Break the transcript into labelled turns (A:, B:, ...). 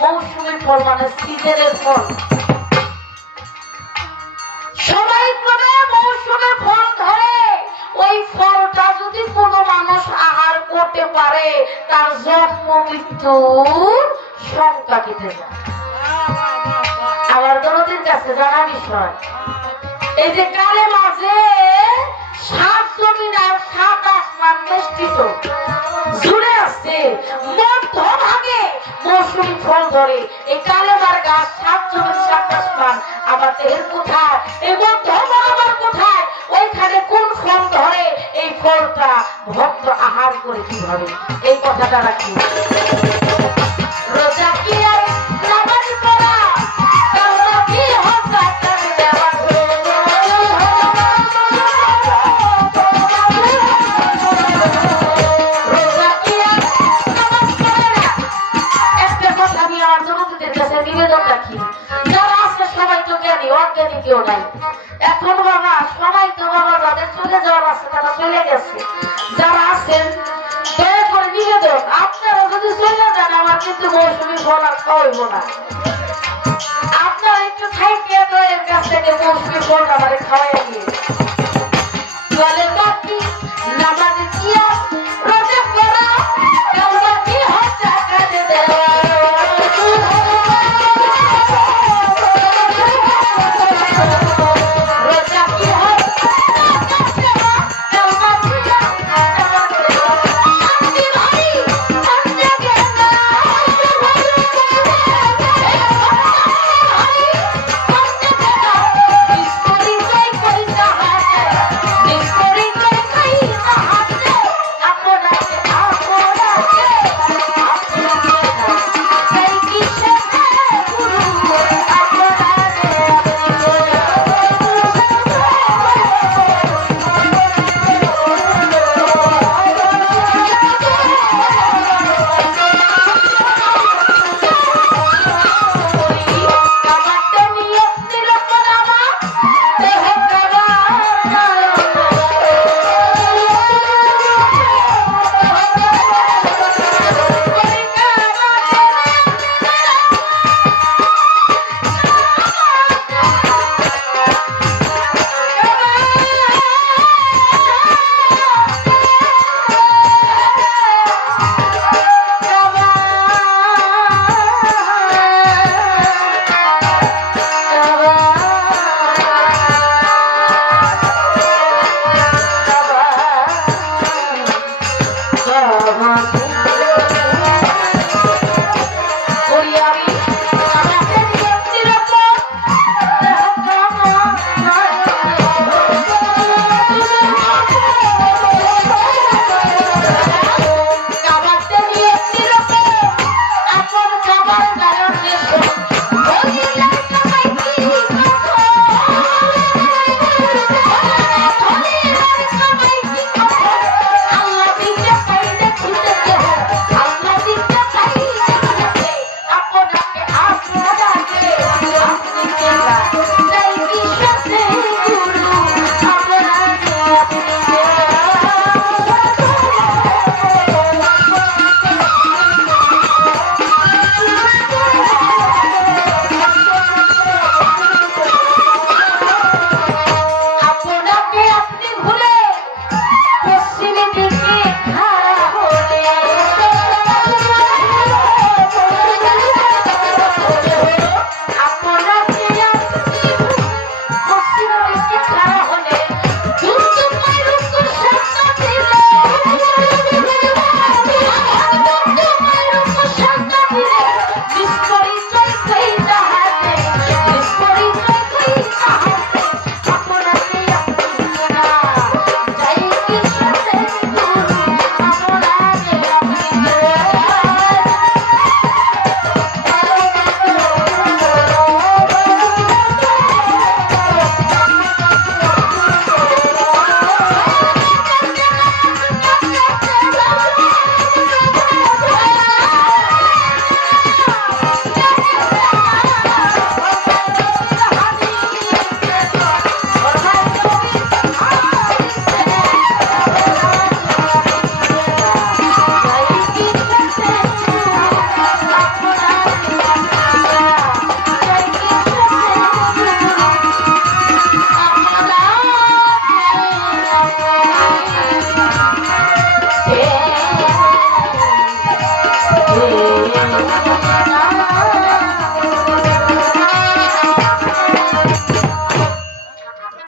A: মৌসুমী ফল মানে সিজনের ফল। সবাই ক্রমে মৌসুমে ফল ধরে? ওই ফলটা যদি কোনো মানুষ আহার করতে পারে, তার জন্ম মৃত্যুর সংখ্যা কেটে যায়। আমার দরদের কাছে জানা বিষয়, এই যে কালে মাঝে সাত জমিন আর সাত আসমান বেষ্টিত। জুড়ে আছে মধ্য ভাগে মৌসুমি ফল ধরে। এই কালেমার গাছ, সাত জমিন সাত আসমান, আমার দেহের কোথায় এবং ধর্ম আমার কোথায় ওইখানে কোন ফল ধরে? এই ফলটা ভক্ত আহার করে কীভাবে এই কথাটা রাখি। কাছে নিবেদন রাখি যারা আছে সবাই তো জ্ঞানী, অজ্ঞানী কেউ নাই। এখন বাবা, সবাই তো বাবা যাদের চলে যাওয়ার আছে তারা চলে গেছে। যারা আছেন, দয়া আপনারা যদি চলে যান, আমার কিন্তু মৌসুমি ফল আর খাওয়াইব না। আপনারা একটু খাইতে এর কাছ থেকে মৌসুমি ফল আমার খাওয়াই দিয়ে